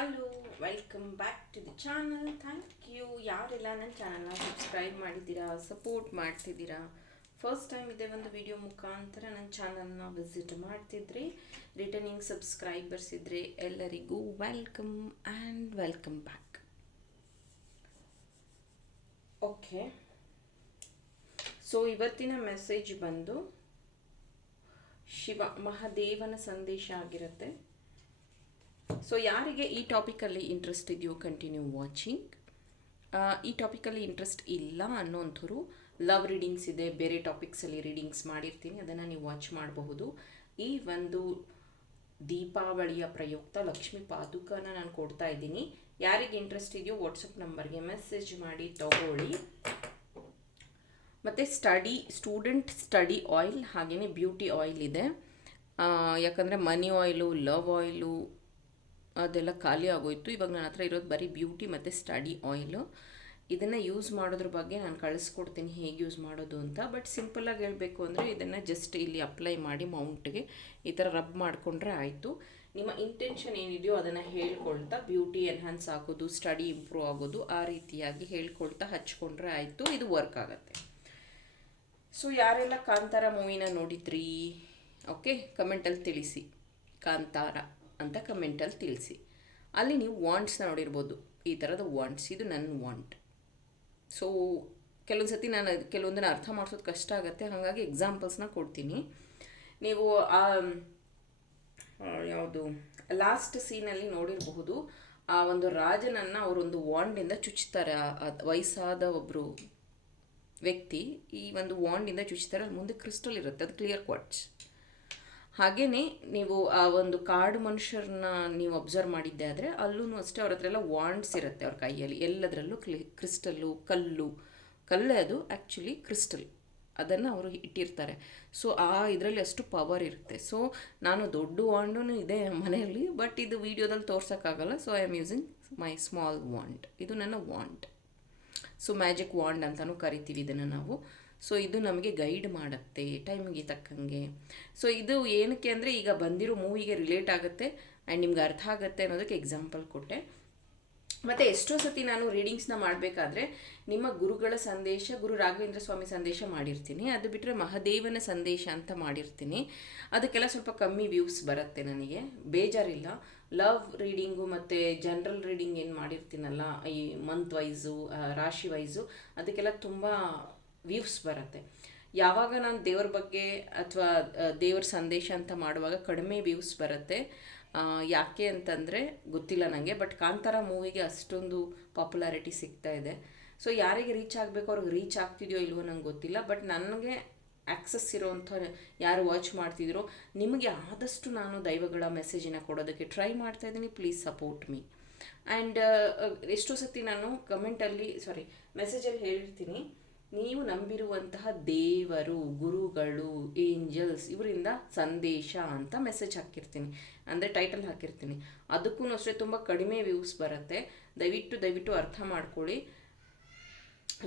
Hello welcome back to the channel thank you ಯಾರೆಲ್ಲ ನನ್ನ ಚಾನಲ್ನ ಸಬ್ಸ್ಕ್ರೈಬ್ ಮಾಡಿದ್ದೀರಾ ಸಪೋರ್ಟ್ ಮಾಡ್ತಿದ್ದೀರಾ? ಫಸ್ಟ್ ಟೈಮ್ ಇದೇ ಒಂದು ವಿಡಿಯೋ ಮುಖಾಂತರ ನನ್ನ ಚಾನಲ್ನ ವಿಸಿಟ್ ಮಾಡ್ತಿದ್ರಿ ರಿಟರ್ನಿಂಗ್ ಸಬ್ಸ್ಕ್ರೈಬರ್ಸ್ ಇದ್ರೆ ಎಲ್ಲರಿಗೂ welcome and welcome back okay so ಇವತ್ತಿನ ಮೆಸೇಜ್ ಬಂದು ಶಿವ ಮಹಾದೇವನ ಸಂದೇಶ ಆಗಿರುತ್ತೆ. ಸೊ ಯಾರಿಗೆ ಈ ಟಾಪಿಕಲ್ಲಿ ಇಂಟ್ರೆಸ್ಟ್ ಇದೆಯೋ ಕಂಟಿನ್ಯೂ ವಾಚಿಂಗ್ ಈ ಟಾಪಿಕಲ್ಲಿ ಇಂಟ್ರೆಸ್ಟ್ ಇಲ್ಲ ಅನ್ನೋಂಥವ್ರು ಲವ್ ರೀಡಿಂಗ್ಸ್ ಇದೆ, ಬೇರೆ ಟಾಪಿಕ್ಸಲ್ಲಿ ರೀಡಿಂಗ್ಸ್ ಮಾಡಿರ್ತೀನಿ. ಅದನ್ನು ನೀವು ವಾಚ್ ಮಾಡಬಹುದು. ಈ ಒಂದು ದೀಪಾವಳಿಯ ಪ್ರಯುಕ್ತ ಲಕ್ಷ್ಮೀ ಪಾದುಕನ ನಾನು ಕೊಡ್ತಾ ಇದ್ದೀನಿ. ಯಾರಿಗೆ ಇಂಟ್ರೆಸ್ಟ್ ಇದೆಯೋ ವಾಟ್ಸಪ್ ನಂಬರ್ಗೆ ಮೆಸೇಜ್ ಮಾಡಿ, ತಗೊಳ್ಳಿ. ಮತ್ತು ಸ್ಟಡಿ ಸ್ಟೂಡೆಂಟ್ ಸ್ಟಡಿ ಆಯಿಲ್ ಹಾಗೆಯೇ ಬ್ಯೂಟಿ ಆಯಿಲ್ ಇದೆ. ಯಾಕಂದರೆ ಮನಿ ಆಯಿಲು ಲವ್ ಆಯಿಲು ಅದೆಲ್ಲ ಖಾಲಿ ಆಗೋಯಿತು. ಇವಾಗ ನನ್ನ ಹತ್ರ ಇರೋದು ಬರೀ ಬ್ಯೂಟಿ ಮತ್ತು ಸ್ಟಡಿ ಆಯಿಲು. ಇದನ್ನು ಯೂಸ್ ಮಾಡೋದ್ರ ಬಗ್ಗೆ ನಾನು ಕಳಿಸ್ಕೊಡ್ತೀನಿ ಹೇಗೆ ಯೂಸ್ ಮಾಡೋದು ಅಂತ. ಬಟ್ ಸಿಂಪಲಾಗಿ ಹೇಳಬೇಕು ಅಂದರೆ ಇದನ್ನು ಜಸ್ಟ್ ಇಲ್ಲಿ ಅಪ್ಲೈ ಮಾಡಿ ಮೌಂಟ್ಗೆ ಈ ಥರ ರಬ್ ಮಾಡಿಕೊಂಡ್ರೆ ಆಯಿತು. ನಿಮ್ಮ ಇಂಟೆನ್ಷನ್ ಏನಿದೆಯೋ ಅದನ್ನು ಹೇಳ್ಕೊಳ್ತಾ ಬ್ಯೂಟಿ ಎನ್ಹಾನ್ಸ್ ಆಗೋದು ಸ್ಟಡಿ ಇಂಪ್ರೂವ್ ಆಗೋದು ಆ ರೀತಿಯಾಗಿ ಹೇಳ್ಕೊಳ್ತಾ ಹಚ್ಕೊಂಡ್ರೆ ಆಯಿತು. ಇದು ವರ್ಕ್ ಆಗುತ್ತೆ. ಸೊ ಯಾರೆಲ್ಲ ಕಾಂತಾರ ಮೂವಿನ ನೋಡಿದ್ರಿ? ಓಕೆ ಕಮೆಂಟಲ್ಲಿ ತಿಳಿಸಿ. ಕಾಂತಾರ. ಅಂತ ಕಮೆಂಟಲ್ಲಿ ತಿಳಿಸಿ. ಅಲ್ಲಿ ನೀವು ವಾಂಟ್ಸ್ನ ನೋಡಿರ್ಬೋದು. ಈ ಥರದ ವಾಂಟ್ಸ್ ಇದು ನನ್ನ ವಾಂಟ್ ಸೊ ಕೆಲವೊಂದು ಸತಿ ನಾನು ಕೆಲವೊಂದನ್ನು ಅರ್ಥ ಮಾಡಿಸೋದು ಕಷ್ಟ ಆಗುತ್ತೆ. ಹಾಗಾಗಿ ಎಕ್ಸಾಂಪಲ್ಸ್ನ ಕೊಡ್ತೀನಿ. ನೀವು ಯಾವುದು ಲಾಸ್ಟ್ ಸೀನಲ್ಲಿ ನೋಡಿರಬಹುದು. ಆ ಒಂದು ರಾಜನನ್ನು ಅವರೊಂದು ವಾಂಡಿಂದ ಚುಚ್ತಾರೆ. ವಯಸ್ಸಾದ ಒಬ್ಬರು ವ್ಯಕ್ತಿ ಈ ಒಂದು ವಾಂಡಿಂದ ಚುಚ್ತಾರೆ. ಮುಂದೆ ಕ್ರಿಸ್ಟಲ್ ಇರುತ್ತೆ. ಅದು ಕ್ಲಿಯರ್ ಕ್ವಾಟ್ಸ್ ಹಾಗೆಯೇ ನೀವು ಆ ಒಂದು ಕಾಡು ಮನುಷ್ಯರನ್ನ ನೀವು ಅಬ್ಸರ್ವ್ ಮಾಡಿದ್ದೆ ಆದರೆ ಅಲ್ಲೂ ಅಷ್ಟೇ ಅವ್ರ ಹತ್ರ ಎಲ್ಲ ವಾಂಡ್ಸ್ ಇರುತ್ತೆ ಅವ್ರ ಕೈಯಲ್ಲಿ. ಎಲ್ಲದರಲ್ಲೂ ಕ್ಲಿ ಕ್ರಿಸ್ಟಲ್ಲು ಕಲ್ಲು, ಕಲ್ಲೇ ಅದು ಆ್ಯಕ್ಚುಲಿ ಕ್ರಿಸ್ಟಲ್ ಅದನ್ನು ಅವರು ಇಟ್ಟಿರ್ತಾರೆ. ಸೊ ಆ ಇದರಲ್ಲಿ ಅಷ್ಟು ಪವರ್ ಇರುತ್ತೆ. ಸೊ ನಾನು ದೊಡ್ಡ ವಾಂಡೂ ಇದೆ ಮನೆಯಲ್ಲಿ ಬಟ್ ಇದು ವೀಡಿಯೋದಲ್ಲಿ ತೋರ್ಸೋಕ್ಕಾಗಲ್ಲ. So I am using my small wand ಇದು ನನ್ನ ವಾಂಡ್ ಸೊ ಮ್ಯಾಜಿಕ್ ವಾಂಡ್ ಅಂತಲೂ ಕರಿತೀವಿ ಇದನ್ನು ನಾವು. ಸೊ ಇದು ನಮಗೆ ಗೈಡ್ ಮಾಡುತ್ತೆ ಟೈಮಿಗೆ ತಕ್ಕಂಗೆ. ಸೊ ಇದು ಏನಕ್ಕೆ ಅಂದರೆ ಈಗ ಬಂದಿರೋ ಮೂವಿಗೆ ರಿಲೇಟ್ ಆಗುತ್ತೆ ಆ್ಯಂಡ್ ನಿಮ್ಗೆ ಅರ್ಥ ಆಗುತ್ತೆ ಅನ್ನೋದಕ್ಕೆ ಎಕ್ಸಾಂಪಲ್ ಕೊಟ್ಟೆ. ಮತ್ತು ಎಷ್ಟೋ ಸತಿ ನಾನು ರೀಡಿಂಗ್ಸ್ನ ಮಾಡಬೇಕಾದ್ರೆ ನಿಮ್ಮ ಗುರುಗಳ ಸಂದೇಶ, ಗುರು ರಾಘವೇಂದ್ರ ಸ್ವಾಮಿ ಸಂದೇಶ ಮಾಡಿರ್ತೀನಿ. ಅದು ಬಿಟ್ಟರೆ ಮಹಾದೇವನ ಸಂದೇಶ ಅಂತ ಮಾಡಿರ್ತೀನಿ. ಅದಕ್ಕೆಲ್ಲ ಸ್ವಲ್ಪ ಕಮ್ಮಿ ವ್ಯೂಸ್ ಬರುತ್ತೆ ನನಗೆ. ಬೇಜಾರಿಲ್ಲ. ಲವ್ ರೀಡಿಂಗು ಮತ್ತು ಜನರಲ್ ರೀಡಿಂಗ್ ಏನು ಮಾಡಿರ್ತೀನಲ್ಲ, ಈ ಮಂತ್ ವೈಸು ರಾಶಿ ವೈಸು ಅದಕ್ಕೆಲ್ಲ ತುಂಬ ವ್ಯೂಸ್ ಬರುತ್ತೆ. ಯಾವಾಗ ನಾನು ದೇವ್ರ ಬಗ್ಗೆ ಅಥವಾ ದೇವ್ರ ಸಂದೇಶ ಅಂತ ಮಾಡುವಾಗ ಕಡಿಮೆ ವ್ಯೂವ್ಸ್ ಬರುತ್ತೆ. ಯಾಕೆ ಅಂತಂದರೆ ಗೊತ್ತಿಲ್ಲ ನನಗೆ ಬಟ್ ಕಾಂತಾರ ಮೂವಿಗೆ ಅಷ್ಟೊಂದು ಪಾಪ್ಯುಲಾರಿಟಿ ಸಿಗ್ತಾ ಇದೆ. ಸೊ, ಯಾರಿಗೆ ರೀಚ್ ಆಗಬೇಕು, ಅವ್ರಿಗೆ ರೀಚ್ ಆಗ್ತಿದೆಯೋ ಇಲ್ವೋ ನಂಗೆ ಗೊತ್ತಿಲ್ಲ, ಬಟ್ ನನಗೆ ಆ್ಯಕ್ಸಸ್ ಇರೋವಂಥ ಯಾರು ವಾಚ್ ಮಾಡ್ತಿದ್ದೀರೋ ನಿಮಗೆ ಆದಷ್ಟು ನಾನು ದೈವಗಳ ಮೆಸೇಜಿನ ಕೊಡೋದಕ್ಕೆ ಟ್ರೈ ಮಾಡ್ತಾ ಇದ್ದೀನಿ, ಪ್ಲೀಸ್ ಸಪೋರ್ಟ್ ಮೀ. ಆ್ಯಂಡ್ ಎಷ್ಟೋ ಸತಿ ನಾನು ಕಮೆಂಟಲ್ಲಿ, ಸಾರಿ, ಮೆಸೇಜಲ್ಲಿ ಹೇಳಿರ್ತೀನಿ ನೀವು ನಂಬಿರುವಂತಹ ದೇವರು, ಗುರುಗಳು, ಏಂಜಲ್ಸ್, ಇವರಿಂದ ಸಂದೇಶ ಅಂತ ಮೆಸೇಜ್ ಹಾಕಿರ್ತೀನಿ. ಅಂದರೆ ಟೈಟಲ್ ಹಾಕಿರ್ತೀನಿ. ಅದಕ್ಕೂ ಅಷ್ಟೇ ತುಂಬ ಕಡಿಮೆ ವ್ಯೂಸ್ ಬರುತ್ತೆ. ದಯವಿಟ್ಟು ದಯವಿಟ್ಟು ಅರ್ಥ ಮಾಡ್ಕೊಳ್ಳಿ.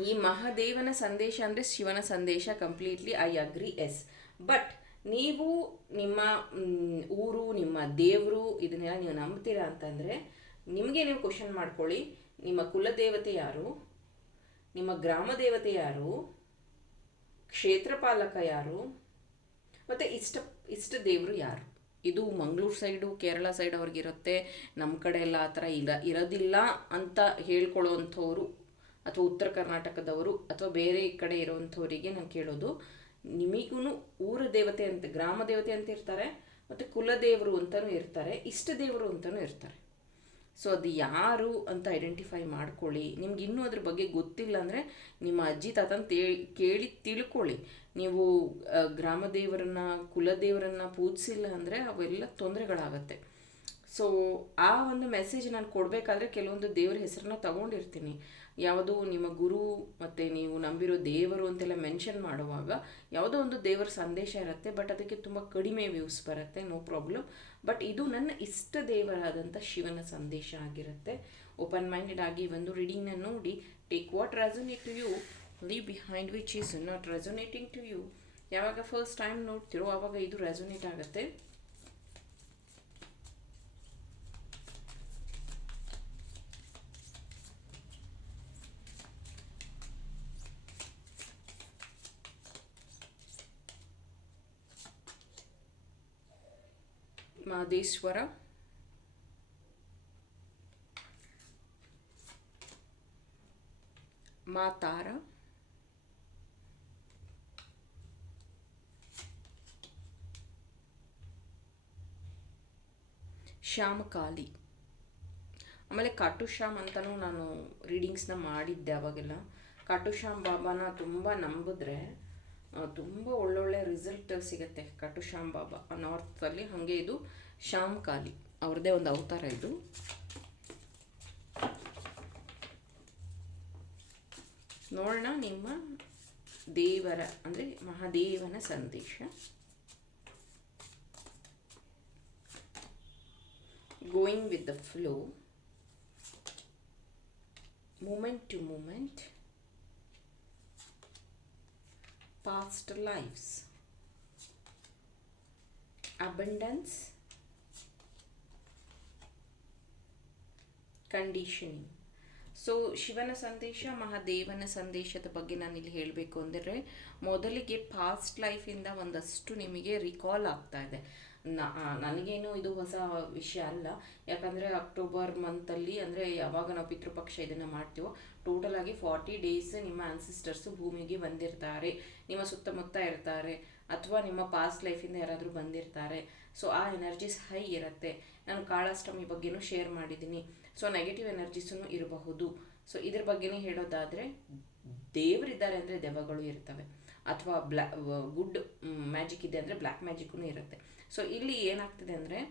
ಈ ಮಹಾದೇವನ ಸಂದೇಶ ಅಂದರೆ ಶಿವನ ಸಂದೇಶ completely I agree yes but ನೀವು ನಿಮ್ಮ ಊರು, ನಿಮ್ಮ ದೇವರು, ಇದನ್ನೆಲ್ಲ ನೀವು ನಂಬ್ತೀರಾ ಅಂತಂದರೆ, ನಿಮಗೆ ನೀವು ಕ್ವಶನ್ ಮಾಡ್ಕೊಳ್ಳಿ. ನಿಮ್ಮ ಕುಲದೇವತೆ ಯಾರು? ನಿಮ್ಮ ಗ್ರಾಮ ದೇವತೆ ಯಾರು? ಕ್ಷೇತ್ರಪಾಲಕ ಯಾರು? ಮತ್ತು ಇಷ್ಟ ಇಷ್ಟ ದೇವರು ಯಾರು? ಇದು ಮಂಗಳೂರು ಸೈಡು, ಕೇರಳ ಸೈಡ್ ಅವ್ರಿಗಿರುತ್ತೆ ನಮ್ಮ ಕಡೆ ಎಲ್ಲ ಆ ಥರ ಇಲ್ಲ, ಇರೋದಿಲ್ಲ ಅಂತ ಹೇಳ್ಕೊಳ್ಳೋವಂಥವ್ರು ಅಥವಾ ಉತ್ತರ ಕರ್ನಾಟಕದವರು ಅಥವಾ ಬೇರೆ ಕಡೆ ಇರೋವಂಥವರಿಗೆ ನಾನು ಕೇಳೋದು ನಿಮಗೂ ಊರ ದೇವತೆ ಅಂತ, ಗ್ರಾಮ ದೇವತೆ ಅಂತ ಇರ್ತಾರೆ, ಮತ್ತು ಕುಲದೇವರು ಅಂತಲೂ ಇರ್ತಾರೆ, ಇಷ್ಟ ದೇವರು ಅಂತಲೂ ಇರ್ತಾರೆ. ಸೊ ಅದು ಯಾರು ಅಂತ ಐಡೆಂಟಿಫೈ ಮಾಡ್ಕೊಳ್ಳಿ. ನಿಮ್ಗೆ ಇನ್ನೂ ಅದ್ರ ಬಗ್ಗೆ ಗೊತ್ತಿಲ್ಲ ಅಂದರೆ ನಿಮ್ಮ ಅಜ್ಜಿ, ತಾತನ ತೇ, ಕೇಳಿ ತಿಳ್ಕೊಳ್ಳಿ. ನೀವು ಗ್ರಾಮದೇವರನ್ನು ಗ್ರಾಮ ದೇವರನ್ನ ಕುಲದೇವರನ್ನ ಪೂಜಿಸಿಲ್ಲ ಅಂದರೆ ಅವೆಲ್ಲ ತೊಂದರೆಗಳಾಗತ್ತೆ. ಸೊ ಆ ಒಂದು ಮೆಸೇಜ್ ನಾನು ಕೊಡಬೇಕಾದ್ರೆ ಕೆಲವೊಂದು ದೇವರ ಹೆಸರನ್ನ ತಗೊಂಡಿರ್ತೀನಿ. ಯಾವುದು ನಿಮ್ಮ ಗುರು ಮತ್ತು ನೀವು ನಂಬಿರೋ ದೇವರು ಅಂತೆಲ್ಲ ಮೆನ್ಷನ್ ಮಾಡುವಾಗ ಯಾವುದೋ ಒಂದು ದೇವರ ಸಂದೇಶ ಇರುತ್ತೆ ಬಟ್ ಅದಕ್ಕೆ ತುಂಬ ಕಡಿಮೆ ವ್ಯೂಸ್ ಬರುತ್ತೆ ನೋ ಪ್ರಾಬ್ಲಮ್ ಬಟ್ ಇದು ನನ್ನ ಇಷ್ಟ ದೇವರಾದಂಥ ಶಿವನ ಸಂದೇಶ ಆಗಿರುತ್ತೆ. ಓಪನ್ ಮೈಂಡೆಡ್ ಆಗಿ ಒಂದು ರೀಡಿಂಗ್ನ ನೋಡಿ. Take what resonate to you leave behind which is not resonating to you ಯಾವಾಗ ಫಸ್ಟ್ ಟೈಮ್ ನೋಡ್ತಿರೋ ಆವಾಗ ಇದು ರೆಸೊನೇಟ್ ಆಗುತ್ತೆ. ಮಹದೇಶ್ವರ. ಮಾತಾರ ಶ್ಯಾಮಕಾಲಿ ಆಮೇಲೆ ಕಾಟು ಶ್ಯಾಮ್ ಅಂತಲೂ ನಾನು ರೀಡಿಂಗ್ಸ್ನ ಮಾಡಿದ್ದೆ ಅವಾಗೆಲ್ಲ. ಕಾಟು ಶ್ಯಾಮ್ ಬಾಬಾನ ತುಂಬ ನಂಬಿದ್ರೆ ತುಂಬ ಒಳ್ಳೊಳ್ಳೆ ರಿಸಲ್ಟ್ ಸಿಗುತ್ತೆ ಕಟು ಶ್ಯಾಮ್ ಬಾಬಾ. ನಾರ್ತಲ್ಲಿ ಹಾಗೆ ಇದು ಶ್ಯಾಮ್ ಕಾಲಿ ಅವ್ರದ್ದೇ ಒಂದು ಅವತಾರ ಇದು. ನೋಡೋಣ ನಿಮ್ಮ ದೇವರ ಅಂದರೆ ಮಹಾದೇವನ ಸಂದೇಶ. Going with the flow moment to moment, past lives, abundance, conditioning so ಶಿವನ ಸಂದೇಶ ಮಹಾದೇವನ ಸಂದೇಶದ ಬಗ್ಗೆ ನಾನು ಇಲ್ಲಿ ಹೇಳಬೇಕು ಅಂದರೆ ಮೊದಲಿಗೆ ಪಾಸ್ಟ್ ಲೈಫಿಂದ ಒಂದಷ್ಟು ನಿಮಗೆ ರಿಕಾಲ್ ಆಗ್ತಾ ಇದೆ. ನನಗೇನು ಇದು ಹೊಸ ವಿಷಯ ಅಲ್ಲ. ಯಾಕಂದರೆ ಅಕ್ಟೋಬರ್ ಮಂತಲ್ಲಿ ಅಂದರೆ ಯಾವಾಗ ನಾವು ಪಿತೃಪಕ್ಷ ಇದನ್ನು ಮಾಡ್ತೀವೋ ಟೋಟಲ್ ಆಗಿ ಫಾರ್ಟಿ ಡೇಸ್ ನಿಮ್ಮ ಆನ್ಸಿಸ್ಟರ್ಸು ಭೂಮಿಗೆ ಬಂದಿರ್ತಾರೆ. ನಿಮ್ಮ ಸುತ್ತಮುತ್ತ ಇರ್ತಾರೆ. ಅಥವಾ ನಿಮ್ಮ ಪಾಸ್ಟ್ ಲೈಫಿಂದ ಯಾರಾದರೂ ಬಂದಿರ್ತಾರೆ. ಸೊ ಆ ಎನರ್ಜೀಸ್ ಹೈ ಇರುತ್ತೆ. ನಾನು ಕಾಳಾಷ್ಟಮಿ ಬಗ್ಗೆನೂ ಶೇರ್ ಮಾಡಿದ್ದೀನಿ. ಸೊ ನೆಗೆಟಿವ್ ಎನರ್ಜೀಸೂ ಇರಬಹುದು. ಸೊ ಇದ್ರ ಬಗ್ಗೆನೇ ಹೇಳೋದಾದರೆ, ದೇವರಿದ್ದಾರೆ ಅಂದರೆ ದೆವ್ವಗಳು ಇರ್ತವೆ. ಅಥವಾ ಬ್ಲ್ಯಾ ಗುಡ್ ಮ್ಯಾಜಿಕ್ ಇದೆ ಅಂದರೆ ಬ್ಲ್ಯಾಕ್ ಮ್ಯಾಜಿಕ್ಕೂ ಇರುತ್ತೆ. ಸೊ ಇಲ್ಲಿ ಏನಾಗ್ತಿದೆ ಅಂದರೆ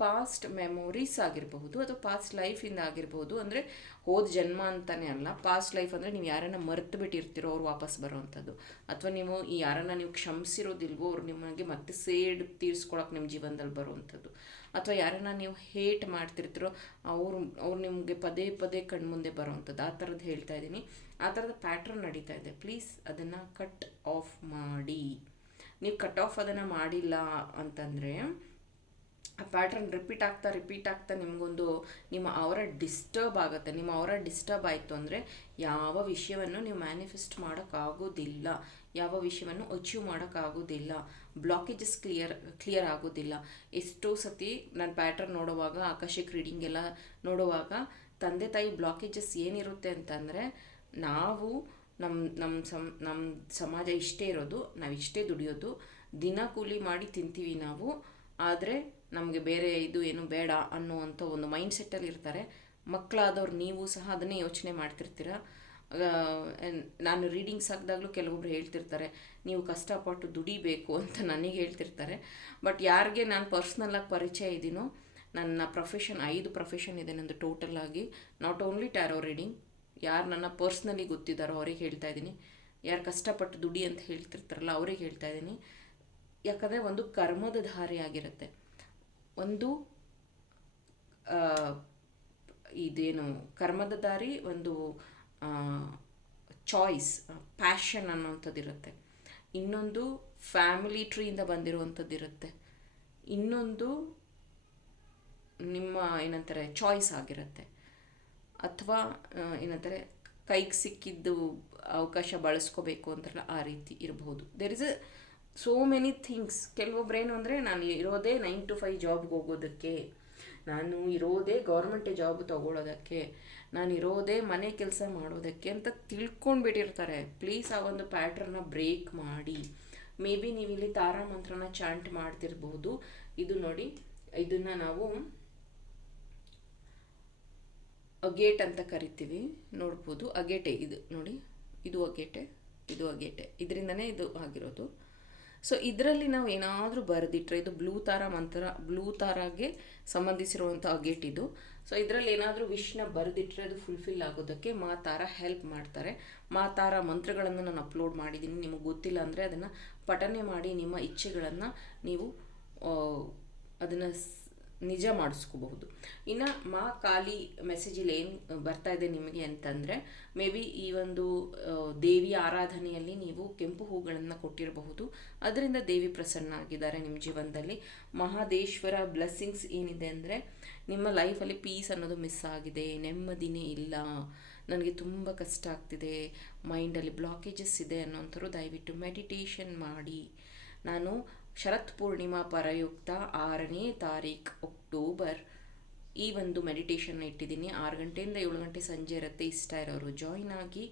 ಪಾಸ್ಟ್ ಮೆಮೊರೀಸ್ ಆಗಿರಬಹುದು ಅಥವಾ ಪಾಸ್ಟ್ ಲೈಫಿಂದ ಆಗಿರ್ಬೋದು ಅಂದರೆ, ಹೋದ ಜನ್ಮ ಅಂತಲೇ ಅಲ್ಲ ಪಾಸ್ಟ್ ಲೈಫ್ ಅಂದರೆ ನೀವು ಯಾರನ್ನ ಮರೆತು ಬಿಟ್ಟಿರ್ತೀರೋ ಅವ್ರು ವಾಪಸ್ ಬರೋವಂಥದ್ದು ಅಥವಾ ನೀವು ಈ ಯಾರನ್ನ ನೀವು ಕ್ಷಮಿಸಿರೋದಿಲ್ವೋ ಅವ್ರು ನಿಮಗೆ ಮತ್ತೆ ಸೇಡ್ ತೀರಿಸ್ಕೊಳಕ್ಕೆ ನಿಮ್ಮ ಜೀವನದಲ್ಲಿ ಬರುವಂಥದ್ದು ಅಥವಾ ಯಾರನ್ನ ನೀವು ಹೇಟ್ ಮಾಡ್ತಿರ್ತೀರೋ ಅವರು, ಅವ್ರು ನಿಮಗೆ ಪದೇ ಪದೇ ಕಣ್ಮುಂದೆ ಬರೋವಂಥದ್ದು ಆ ಥರದ್ದು ಹೇಳ್ತಾ ಇದ್ದೀನಿ. ಆ ಥರದ ಪ್ಯಾಟ್ರನ್ ನಡೀತಾ ಇದೆ. ಪ್ಲೀಸ್ ಅದನ್ನು ಕಟ್ ಆಫ್ ಮಾಡಿ. ನೀವು ಕಟ್ ಆಫ್ ಅದನ್ನು ಮಾಡಿಲ್ಲ ಅಂತಂದರೆ, ಆ ಪ್ಯಾಟ್ರನ್ ರಿಪೀಟ್ ಆಗ್ತಾ ರಿಪೀಟ್ ಆಗ್ತಾ ನಿಮಗೊಂದು, ನಿಮ್ಮ ಅವರ ಡಿಸ್ಟರ್ಬ್ ಆಗುತ್ತೆ. ನಿಮ್ಮ ಅವರ ಡಿಸ್ಟರ್ಬ್ ಆಯಿತು ಅಂದರೆ ಯಾವ ವಿಷಯವನ್ನು ನೀವು ಮ್ಯಾನಿಫೆಸ್ಟ್ ಮಾಡೋಕ್ಕಾಗೋದಿಲ್ಲ. ಯಾವ ವಿಷಯವನ್ನು ಅಚೀವ್ ಮಾಡೋಕ್ಕಾಗೋದಿಲ್ಲ. ಬ್ಲಾಕೇಜಸ್ ಕ್ಲಿಯರ್ ಕ್ಲಿಯರ್ ಆಗೋದಿಲ್ಲ. ಎಷ್ಟೋ ಸತಿ ನಾನು ಪ್ಯಾಟ್ರನ್ ನೋಡುವಾಗ ಆಕಾಶಕ್ಕೆ ರೀಡಿಂಗ್ ಎಲ್ಲ ನೋಡುವಾಗ, ತಂದೆ ತಾಯಿ ಬ್ಲಾಕೇಜಸ್ ಏನಿರುತ್ತೆ ಅಂತಂದರೆ, ನಾವು ನಮ್ಮ ನಮ್ಮ ಸಮ್ ನಮ್ಮ ಸಮಾಜ ಇಷ್ಟೇ ಇರೋದು, ನಾವು ಇಷ್ಟೇ ದುಡಿಯೋದು, ದಿನ ಕೂಲಿ ಮಾಡಿ ತಿಂತೀವಿ ನಾವು, ಆದರೆ ನಮಗೆ ಬೇರೆ ಇದು ಏನು ಬೇಡ ಅನ್ನುವಂಥ ಒಂದು ಮೈಂಡ್ ಸೆಟ್ಟಲ್ಲಿ ಇರ್ತಾರೆ. ಮಕ್ಕಳಾದವ್ರು ನೀವು ಸಹ ಅದನ್ನೇ ಯೋಚನೆ ಮಾಡ್ತಿರ್ತೀರ? ನಾನು ರೀಡಿಂಗ್ಸ್ ಹಾಕಿದಾಗಲೂ ಕೆಲವೊಬ್ರು ಹೇಳ್ತಿರ್ತಾರೆ, ನೀವು ಕಷ್ಟಪಟ್ಟು ದುಡಿಬೇಕು ಅಂತ ನನಗೆ ಹೇಳ್ತಿರ್ತಾರೆ. ಬಟ್ ಯಾರಿಗೆ ನಾನು ಪರ್ಸ್ನಲ್ಲಾಗಿ ಪರಿಚಯ ಇದ್ದೀನೋ, ನನ್ನ ಪ್ರೊಫೆಷನ್ ಐದು ಪ್ರೊಫೆಷನ್ ಇದೆ ನಂದು ಟೋಟಲ್ ಆಗಿ ನಾಟ್ ಓನ್ಲಿ ಟ್ಯಾರೋ ರೀಡಿಂಗ್ ಯಾರು ನನ್ನ ಪರ್ಸ್ನಲಿ ಗೊತ್ತಿದ್ದಾರೋ ಅವ್ರಿಗೆ ಹೇಳ್ತಾ ಇದ್ದೀನಿ. ಯಾರು ಕಷ್ಟಪಟ್ಟು ದುಡಿ ಅಂತ ಹೇಳ್ತಿರ್ತಾರಲ್ಲ ಅವ್ರಿಗೆ ಹೇಳ್ತಾ ಇದ್ದೀನಿ. ಯಾಕಂದರೆ ಒಂದು ಕರ್ಮದ ಧಾರೆ ಆಗಿರುತ್ತೆ. ಒಂದು ಇದೇನು ಕರ್ಮದ ದಾರಿ, ಒಂದು ಚಾಯ್ಸ್ ಪ್ಯಾಷನ್ ಅನ್ನೋವಂಥದ್ದು ಇರುತ್ತೆ. ಇನ್ನೊಂದು ಫ್ಯಾಮಿಲಿ ಟ್ರೀಯಿಂದ ಬಂದಿರುವಂಥದ್ದು ಇರುತ್ತೆ. ಇನ್ನೊಂದು ನಿಮ್ಮ ಏನಂತಾರೆ ಚಾಯ್ಸ್ ಆಗಿರುತ್ತೆ. ಅಥವಾ ಏನಂತಾರೆ, ಕೈಗೆ ಸಿಕ್ಕಿದ್ದು ಅವಕಾಶ ಬಳಸ್ಕೋಬೇಕು ಅಂತಾರಲ್ಲ ಆ ರೀತಿ ಇರಬಹುದು there is a so many things ಕೆಲವೊಬ್ರೇನು ಅಂದರೆ, ನಾನು ಇರೋದೇ ನೈನ್ ಟು ಫೈವ್ ಜಾಬ್ಗೆ ಹೋಗೋದಕ್ಕೆ, ನಾನು ಇರೋದೇ ಗೌರ್ಮೆಂಟ್ ಜಾಬ್ ತೊಗೊಳೋದಕ್ಕೆ, ನಾನು ಇರೋದೇ ಮನೆ ಕೆಲಸ ಮಾಡೋದಕ್ಕೆ ಅಂತ ತಿಳ್ಕೊಂಡ್ಬಿಟ್ಟಿರ್ತಾರೆ. ಪ್ಲೀಸ್ ಆ ಒಂದು ಪ್ಯಾಟ್ರನ್ನ ಬ್ರೇಕ್ ಮಾಡಿ. ಮೇ ಬಿ ನೀವಿಲ್ಲಿ ತಾರಾ ಮಂತ್ರನ ಚಾಂಟ್ ಮಾಡ್ತಿರ್ಬೋದು. ಇದು ನೋಡಿ, ಇದನ್ನು ನಾವು ಅಗೇಟ್ ಅಂತ ಕರಿತೀವಿ, ನೋಡ್ಬೋದು. ಅಗೇಟೆ ಇದು ನೋಡಿ, ಇದು ಅಗೇಟೆ ಇದು ಅಗೇಟೆ ಇದರಿಂದನೇ ಇದು ಆಗಿರೋದು. ಸೊ ಇದರಲ್ಲಿ ನಾವು ಏನಾದರೂ ಬರೆದಿಟ್ರೆ, ಇದು ಬ್ಲೂ ತಾರ ಮಂತ್ರ ಬ್ಲೂ ತಾರಾಗೆ ಸಂಬಂಧಿಸಿರುವಂಥ ಅಗೇಟ್ ಇದು. ಸೊ ಇದರಲ್ಲಿ ಏನಾದರೂ ವಿಶ್ನ ಬರೆದಿಟ್ರೆ ಅದು ಫುಲ್ಫಿಲ್ ಆಗೋದಕ್ಕೆ ಮಾ ಮಾತಾರ ಹೆಲ್ಪ್ ಮಾಡ್ತಾರೆ. ಮಾತಾರ ಮಂತ್ರಗಳನ್ನು ನಾನು ಅಪ್ಲೋಡ್ ಮಾಡಿದ್ದೀನಿ. ನಿಮಗೆ ಗೊತ್ತಿಲ್ಲ ಅಂದರೆ ಅದನ್ನು ಪಠನೆ ಮಾಡಿ ನಿಮ್ಮ ಇಚ್ಛೆಗಳನ್ನು ನೀವು ಅದನ್ನು ನಿಜ ಮಾಡಿಸ್ಕೋಬಹುದು. ಇನ್ನು ಮಾ ಕಾಲಿ ಮೆಸೇಜಲ್ಲಿ ಏನು ಬರ್ತಾ ಇದೆ ನಿಮಗೆ ಅಂತಂದರೆ ಮೇ ಬಿ ಈ ಒಂದು ದೇವಿ ಆರಾಧನೆಯಲ್ಲಿ ನೀವು ಕೆಂಪು ಹೂಗಳನ್ನು ಕೊಟ್ಟಿರಬಹುದು. ಅದರಿಂದ ದೇವಿ ಪ್ರಸನ್ನ ಆಗಿದ್ದಾರೆ ನಿಮ್ಮ ಜೀವನದಲ್ಲಿ. ಮಹಾದೇಶ್ವರ ಬ್ಲೆಸ್ಸಿಂಗ್ಸ್ ಏನಿದೆ ಅಂದರೆ, ನಿಮ್ಮ ಲೈಫಲ್ಲಿ ಪೀಸ್ ಅನ್ನೋದು ಮಿಸ್ ಆಗಿದೆ, ನೆಮ್ಮದಿನೇ ಇಲ್ಲ, ನನಗೆ ತುಂಬ ಕಷ್ಟ ಆಗ್ತಿದೆ ಮೈಂಡಲ್ಲಿ ಬ್ಲಾಕೇಜಸ್ ಇದೆ ಅನ್ನೋಂಥವ್ರು ದಯವಿಟ್ಟು ಮೆಡಿಟೇಷನ್ ಮಾಡಿ. ನಾನು ಶರತ್ ಪೂರ್ಣಿಮಾ ಪರಯುಕ್ತ ಆರನೇ ತಾರೀಖ್ ಅಕ್ಟೋಬರ್ ಈ ಒಂದು ಮೆಡಿಟೇಷನ್ ಇಟ್ಟಿದ್ದೀನಿ. ಆರು ಗಂಟೆಯಿಂದ ಏಳು ಗಂಟೆ ಸಂಜೆ ಇರುತ್ತೆ, ಇಷ್ಟ ಇರೋರು ಜಾಯಿನ್ ಆಗಿ.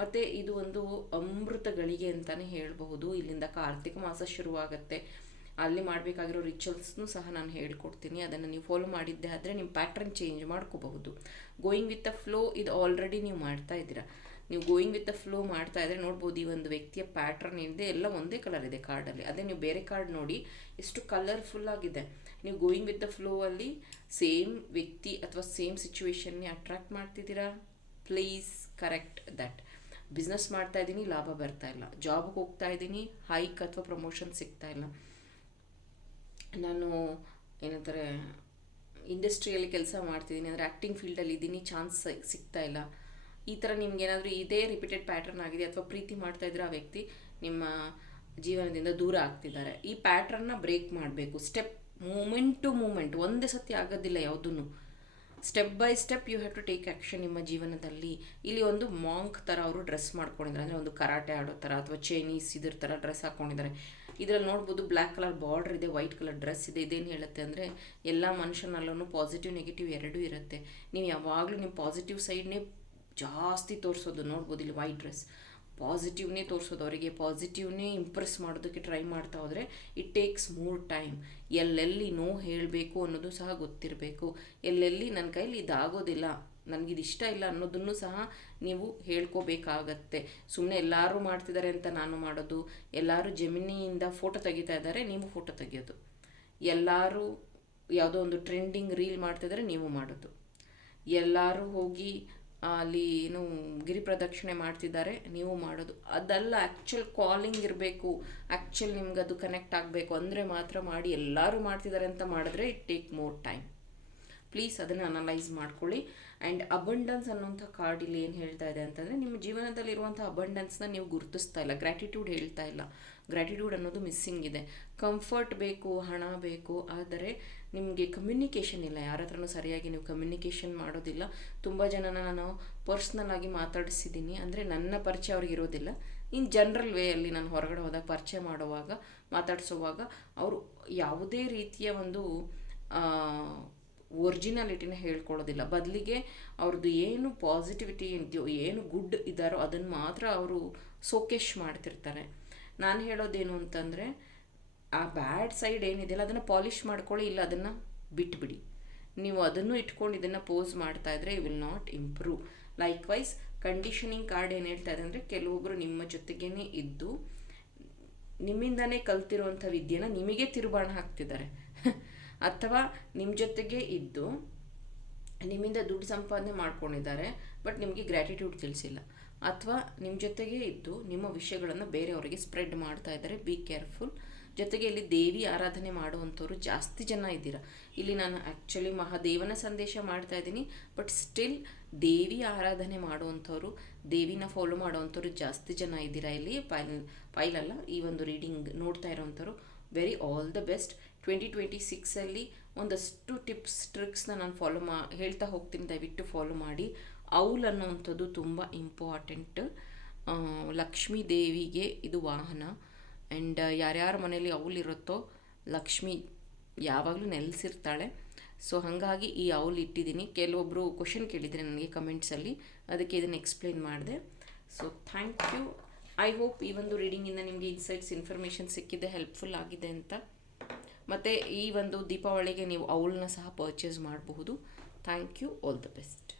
ಮತ್ತು ಇದು ಒಂದು ಅಮೃತ ಗಳಿಗೆ ಅಂತಲೇ ಹೇಳಬಹುದು. ಇಲ್ಲಿಂದ ಕಾರ್ತಿಕ ಮಾಸ ಶುರುವಾಗುತ್ತೆ. ಅಲ್ಲಿ ಮಾಡಬೇಕಾಗಿರೋ ರಿಚುವಲ್ಸ್ನೂ ಸಹ ನಾನು ಹೇಳ್ಕೊಡ್ತೀನಿ. ಅದನ್ನು ನೀವು ಫಾಲೋ ಮಾಡಿದ್ದೆ ಆದರೆ ನಿಮ್ಮ ಪ್ಯಾಟ್ರನ್ ಚೇಂಜ್ ಮಾಡ್ಕೋಬಹುದು. ಗೋಯಿಂಗ್ ವಿತ್ ದ ಫ್ಲೋ ಇದು ಆಲ್ರೆಡಿ ನೀವು ಮಾಡ್ತಾ ಇದ್ದೀರಾ. ನೀವು ಗೋಯಿಂಗ್ ವಿತ್ ದ ಫ್ಲೋ ಮಾಡ್ತಾ ಇದ್ರೆ ನೋಡ್ಬೋದು ಈ ಒಂದು ವ್ಯಕ್ತಿಯ ಪ್ಯಾಟ್ರನ್ ಏನಿದೆ ಎಲ್ಲ ಒಂದೇ ಕಲರ್ ಇದೆ ಕಾರ್ಡಲ್ಲಿ ಅದೇ ನೀವು ಬೇರೆ ಕಾರ್ಡ್ ನೋಡಿ ಎಷ್ಟು ಕಲರ್ಫುಲ್ ಆಗಿದೆ. ನೀವು ಗೋಯಿಂಗ್ ವಿತ್ ದ ಫ್ಲೋ ಅಲ್ಲಿ ಸೇಮ್ ವ್ಯಕ್ತಿ ಅಥವಾ ಸೇಮ್ ಸಿಚುವೇಶನ್ನೇ ಅಟ್ರಾಕ್ಟ್ ಮಾಡ್ತಿದ್ದೀರಾ? ಪ್ಲೀಸ್ ಕರೆಕ್ಟ್ ದಟ್ ಬಿಸ್ನೆಸ್ ಮಾಡ್ತಾ ಇದ್ದೀನಿ, ಲಾಭ ಬರ್ತಾ ಇಲ್ಲ. ಜಾಬ್ಗೆ ಹೋಗ್ತಾ ಇದ್ದೀನಿ ಹೈಕ್ ಅಥವಾ ಪ್ರಮೋಷನ್ ಸಿಗ್ತಾ ಇಲ್ಲ. ನಾನು ಏನಂತಾರೆ ಇಂಡಸ್ಟ್ರಿಯಲ್ಲಿ ಕೆಲಸ ಮಾಡ್ತಿದ್ದೀನಿ, ಅಂದರೆ ಆ್ಯಕ್ಟಿಂಗ್ ಫೀಲ್ಡಲ್ಲಿ ಇದ್ದೀನಿ ಚಾನ್ಸ್ ಸಿಗ್ತಾ ಇಲ್ಲ. ಈ ಥರ ನಿಮ್ಗೇನಾದರೂ ಇದೇ ರಿಪೀಟೆಡ್ ಪ್ಯಾಟರ್ನ್ ಆಗಿದೆ ಅಥವಾ ಪ್ರೀತಿ ಮಾಡ್ತಾ ಇದ್ರೆ ಆ ವ್ಯಕ್ತಿ ನಿಮ್ಮ ಜೀವನದಿಂದ ದೂರ ಆಗ್ತಿದ್ದಾರೆ. ಈ ಪ್ಯಾಟ್ರನ್ನ ಬ್ರೇಕ್ ಮಾಡಬೇಕು. ಸ್ಟೆಪ್ ಮೂಮೆಂಟ್ ಟು ಮೂಮೆಂಟ್ ಒಂದೇ ಸತಿ ಆಗೋದಿಲ್ಲ ಯಾವುದನ್ನು step by step you have to take action ನಿಮ್ಮ ಜೀವನದಲ್ಲಿ. ಇಲ್ಲಿ ಒಂದು ಮಾಂಕ್ ಥರ ಅವರು ಡ್ರೆಸ್ ಮಾಡ್ಕೊಂಡಿದ್ದಾರೆ. ಅಂದರೆ ಒಂದು ಕರಾಟೆ ಆಡೋ ಥರ ಅಥವಾ ಚೈನೀಸ್ ಇದ್ರ ಥರ ಡ್ರೆಸ್ ಹಾಕ್ಕೊಂಡಿದ್ದಾರೆ ಇದರಲ್ಲಿ ನೋಡ್ಬೋದು ಬ್ಲ್ಯಾಕ್ ಕಲರ್ ಬಾರ್ಡರ್ ಇದೆ ವೈಟ್ ಕಲರ್ ಡ್ರೆಸ್ ಇದೆ. ಇದೇನು ಹೇಳುತ್ತೆ ಅಂದರೆ ಎಲ್ಲ ಮನುಷ್ಯನಲ್ಲೂ ಪಾಸಿಟಿವ್ ನೆಗೆಟಿವ್ ಎರಡೂ ಇರುತ್ತೆ. ನೀವು ಯಾವಾಗಲೂ ನಿಮ್ಮ ಪಾಸಿಟಿವ್ ಸೈಡ್ನೇ ಜಾಸ್ತಿ ತೋರಿಸೋದು ನೋಡ್ಬೋದು ಇಲ್ಲಿ ವೈಟ್ ಡ್ರೆಸ್ ಪಾಸಿಟಿವ್ನೇ ತೋರಿಸೋದು. ಅವರಿಗೆ ಪಾಸಿಟಿವ್ನೇ ಇಂಪ್ರೆಸ್ ಮಾಡೋದಕ್ಕೆ ಟ್ರೈ ಮಾಡ್ತಾ ಹೋದರೆ ಇಟ್ ಟೇಕ್ಸ್ ಮೋರ್ ಟೈಮ್ ಎಲ್ಲೆಲ್ಲಿ ನೋ ಹೇಳಬೇಕು ಅನ್ನೋದು ಸಹ ಗೊತ್ತಿರಬೇಕು. ಎಲ್ಲೆಲ್ಲಿ ನನ್ನ ಕೈಲಿ ಇದಾಗೋದಿಲ್ಲ ನನಗಿದು ಇಷ್ಟ ಇಲ್ಲ ಅನ್ನೋದನ್ನು ಸಹ ನೀವು ಹೇಳ್ಕೋಬೇಕಾಗತ್ತೆ. ಸುಮ್ಮನೆ ಎಲ್ಲರೂ ಮಾಡ್ತಿದ್ದಾರೆ ಅಂತ ನಾನು ಮಾಡೋದು. ಎಲ್ಲರೂ ಜಮಿನಿಯಿಂದ ಫೋಟೋ ತೆಗಿತಾ ಇದ್ದಾರೆ ನೀವು ಫೋಟೋ ತೆಗಿಯೋದು. ಎಲ್ಲರೂ ಯಾವುದೋ ಒಂದು ಟ್ರೆಂಡಿಂಗ್ ರೀಲ್ ಮಾಡ್ತಿದ್ದಾರೆ ನೀವು ಮಾಡೋದು. ಎಲ್ಲರೂ ಹೋಗಿ ಅಲ್ಲಿ ಏನು ಗಿರಿ ಪ್ರದಕ್ಷಿಣೆ ಮಾಡ್ತಿದ್ದಾರೆ, ನೀವು ಮಾಡೋದು. ಅದೆಲ್ಲ ಆ್ಯಕ್ಚುಲ್ ಕಾಲಿಂಗ್ ಇರಬೇಕು. ಆ್ಯಕ್ಚುಲ್ ನಿಮ್ಗೆ ಅದು ಕನೆಕ್ಟ್ ಆಗಬೇಕು ಅಂದರೆ ಮಾತ್ರ ಮಾಡಿ, ಎಲ್ಲರೂ ಮಾಡ್ತಿದ್ದಾರೆ ಅಂತ ಮಾಡಿದ್ರೆ it take more time please ಅದನ್ನು ಅನಲೈಸ್ ಮಾಡ್ಕೊಳ್ಳಿ. ಆ್ಯಂಡ್ ಅಬಂಡನ್ಸ್ ಅನ್ನೋಂಥ ಕಾರ್ಡ್ ಇಲ್ಲಿ ಏನು ಹೇಳ್ತಾ ಇದೆ ಅಂತಂದರೆ, ನಿಮ್ಮ ಜೀವನದಲ್ಲಿರುವಂಥ ಅಬಂಡನ್ಸ್ನ ನೀವು ಗುರುತಿಸ್ತಾ ಇಲ್ಲ ಗ್ರ್ಯಾಟಿಟ್ಯೂಡ್ ಹೇಳ್ತಾ ಇಲ್ಲ. ಗ್ರ್ಯಾಟಿಟ್ಯೂಡ್ ಅನ್ನೋದು ಮಿಸ್ಸಿಂಗ್ ಇದೆ. ಕಂಫರ್ಟ್ ಬೇಕು, ಹಣ ಬೇಕು, ಆದರೆ ನಿಮಗೆ ಕಮ್ಯುನಿಕೇಷನ್ ಇಲ್ಲ, ಯಾರ ಹತ್ರನೂ ಸರಿಯಾಗಿ ನೀವು ಕಮ್ಯುನಿಕೇಷನ್ ಮಾಡೋದಿಲ್ಲ. ತುಂಬ ಜನನ ನಾನು ಪರ್ಸ್ನಲ್ ಆಗಿ ಮಾತಾಡಿಸಿದ್ದೀನಿ. ಅಂದರೆ ನನ್ನ ಪರಿಚಯ ಅವ್ರಿಗೆ ಇರೋದಿಲ್ಲ. ಇನ್ ಜನರಲ್ ವೇಯಲ್ಲಿ ನಾನು ಹೊರಗಡೆ ಹೋದಾಗ ಪರಿಚಯ ಮಾಡುವಾಗ, ಮಾತಾಡಿಸುವಾಗ ಅವರು ಯಾವುದೇ ರೀತಿಯ ಒಂದು ಒರಿಜಿನಾಲಿಟಿನ ಹೇಳ್ಕೊಳ್ಳೋದಿಲ್ಲ. ಬದಲಿಗೆ ಅವ್ರದ್ದು ಏನು ಪಾಸಿಟಿವಿಟಿ ಇದೆಯೋ, ಏನು ಗುಡ್ ಇದ್ದಾರೋ ಅದನ್ನು ಮಾತ್ರ ಅವರು ಸೋಕೇಶ್ ಮಾಡ್ತಿರ್ತಾರೆ. ನಾನು ಹೇಳೋದೇನು ಅಂತಂದರೆ ಆ ಬ್ಯಾಡ್ ಸೈಡ್ ಏನಿದೆಯಲ್ಲ, ಅದನ್ನು ಪಾಲಿಷ್ ಮಾಡ್ಕೊಳ್ಳಿ, ಇಲ್ಲ ಅದನ್ನು ಬಿಟ್ಬಿಡಿ. ನೀವು ಅದನ್ನು ಇಟ್ಕೊಂಡು ಇದನ್ನು ಪೋಸ್ ಮಾಡ್ತಾ ಇದ್ರೆ you will not improve likewise conditioning card ಏನು ಹೇಳ್ತಾ ಇದೆ ಅಂದರೆ ಕೆಲವೊಬ್ಬರು ನಿಮ್ಮ ಜೊತೆಗೇ ಇದ್ದು, ನಿಮ್ಮಿಂದನೇ ಕಲ್ತಿರುವಂಥ ವಿದ್ಯೆನ ನಿಮಗೆ ತಿರುಬಾಣ ಹಾಕ್ತಿದ್ದಾರೆ. ಅಥವಾ ನಿಮ್ಮ ಜೊತೆಗೆ ಇದ್ದು, ನಿಮ್ಮಿಂದ ದುಡ್ಡು ಸಂಪಾದನೆ ಮಾಡ್ಕೊಂಡಿದ್ದಾರೆ ಬಟ್ ನಿಮಗೆ ಗ್ರ್ಯಾಟಿಟ್ಯೂಡ್ ತಿಳಿಸಿಲ್ಲ. ಅಥವಾ ನಿಮ್ಮ ಜೊತೆಗೆ ಇದ್ದು, ನಿಮ್ಮ ವಿಷಯಗಳನ್ನು ಬೇರೆಯವರಿಗೆ ಸ್ಪ್ರೆಡ್ ಮಾಡ್ತಾ ಇದ್ದಾರೆ ಬಿ ಕೇರ್ಫುಲ್ ಜೊತೆಗೆ ಇಲ್ಲಿ ದೇವಿ ಆರಾಧನೆ ಮಾಡುವಂಥವ್ರು ಜಾಸ್ತಿ ಜನ ಇದ್ದೀರಾ? ಇಲ್ಲಿ ನಾನು ಆ್ಯಕ್ಚುಲಿ ಮಹಾದೇವನ ಸಂದೇಶ ಮಾಡ್ತಾ ಇದ್ದೀನಿ ಬಟ್ ಸ್ಟಿಲ್ ದೇವಿ ಆರಾಧನೆ ಮಾಡುವಂಥವ್ರು, ದೇವಿನ ಫಾಲೋ ಮಾಡುವಂಥವ್ರು ಜಾಸ್ತಿ ಜನ ಇದ್ದೀರಾ ಇಲ್ಲಿ? ಫೈಲ್ ಫೈಲಲ್ಲ ಈ ಒಂದು ರೀಡಿಂಗ್ ನೋಡ್ತಾ ಇರೋವಂಥವ್ರು very all the best twenty twenty ಸಿಕ್ಸಲ್ಲಿ ಒಂದಷ್ಟು ಟಿಪ್ಸ್ ಟ್ರಿಕ್ಸ್ನ ನಾನು ಫಾಲೋ ಮಾ, ಹೇಳ್ತಾ ಹೋಗ್ತೀನಿ, ದಯವಿಟ್ಟು ಫಾಲೋ ಮಾಡಿ. ಔಲ್ ಅನ್ನೋವಂಥದ್ದು ತುಂಬ ಇಂಪಾರ್ಟೆಂಟ್ ಲಕ್ಷ್ಮೀ ದೇವಿಗೆ ಇದು ವಾಹನ. ಆ್ಯಂಡ್ ಯಾರ್ಯಾರ ಮನೇಲಿ ಇರುತ್ತೋ ಲಕ್ಷ್ಮಿ ಯಾವಾಗಲೂ ನೆಲೆಸಿರ್ತಾಳೆ. ಸೊ ಹಾಗಾಗಿ ಈ ಔಲ್ ಇಟ್ಟಿದ್ದೀನಿ. ಕೆಲವೊಬ್ಬರು ಕ್ವಶನ್ ಕೇಳಿದರೆ ನನಗೆ ಕಮೆಂಟ್ಸಲ್ಲಿ ಅದಕ್ಕೆ ಇದನ್ನು ಎಕ್ಸ್ಪ್ಲೇನ್ ಮಾಡಿದೆ. So thank you I hope ಈ ಒಂದು ರೀಡಿಂಗಿಂದ ನಿಮಗೆ ಇನ್ಸೈಟ್ಸ್ ಇನ್ಫಾರ್ಮೇಷನ್ ಸಿಕ್ಕಿದೆ ಹೆಲ್ಪ್ಫುಲ್ ಆಗಿದೆ ಅಂತ. ಮತ್ತು ಈ ಒಂದು ದೀಪಾವಳಿಗೆ ನೀವು ಅವಳನ್ನ ಸಹ ಪರ್ಚೇಸ್ ಮಾಡಬಹುದು. Thank you all the best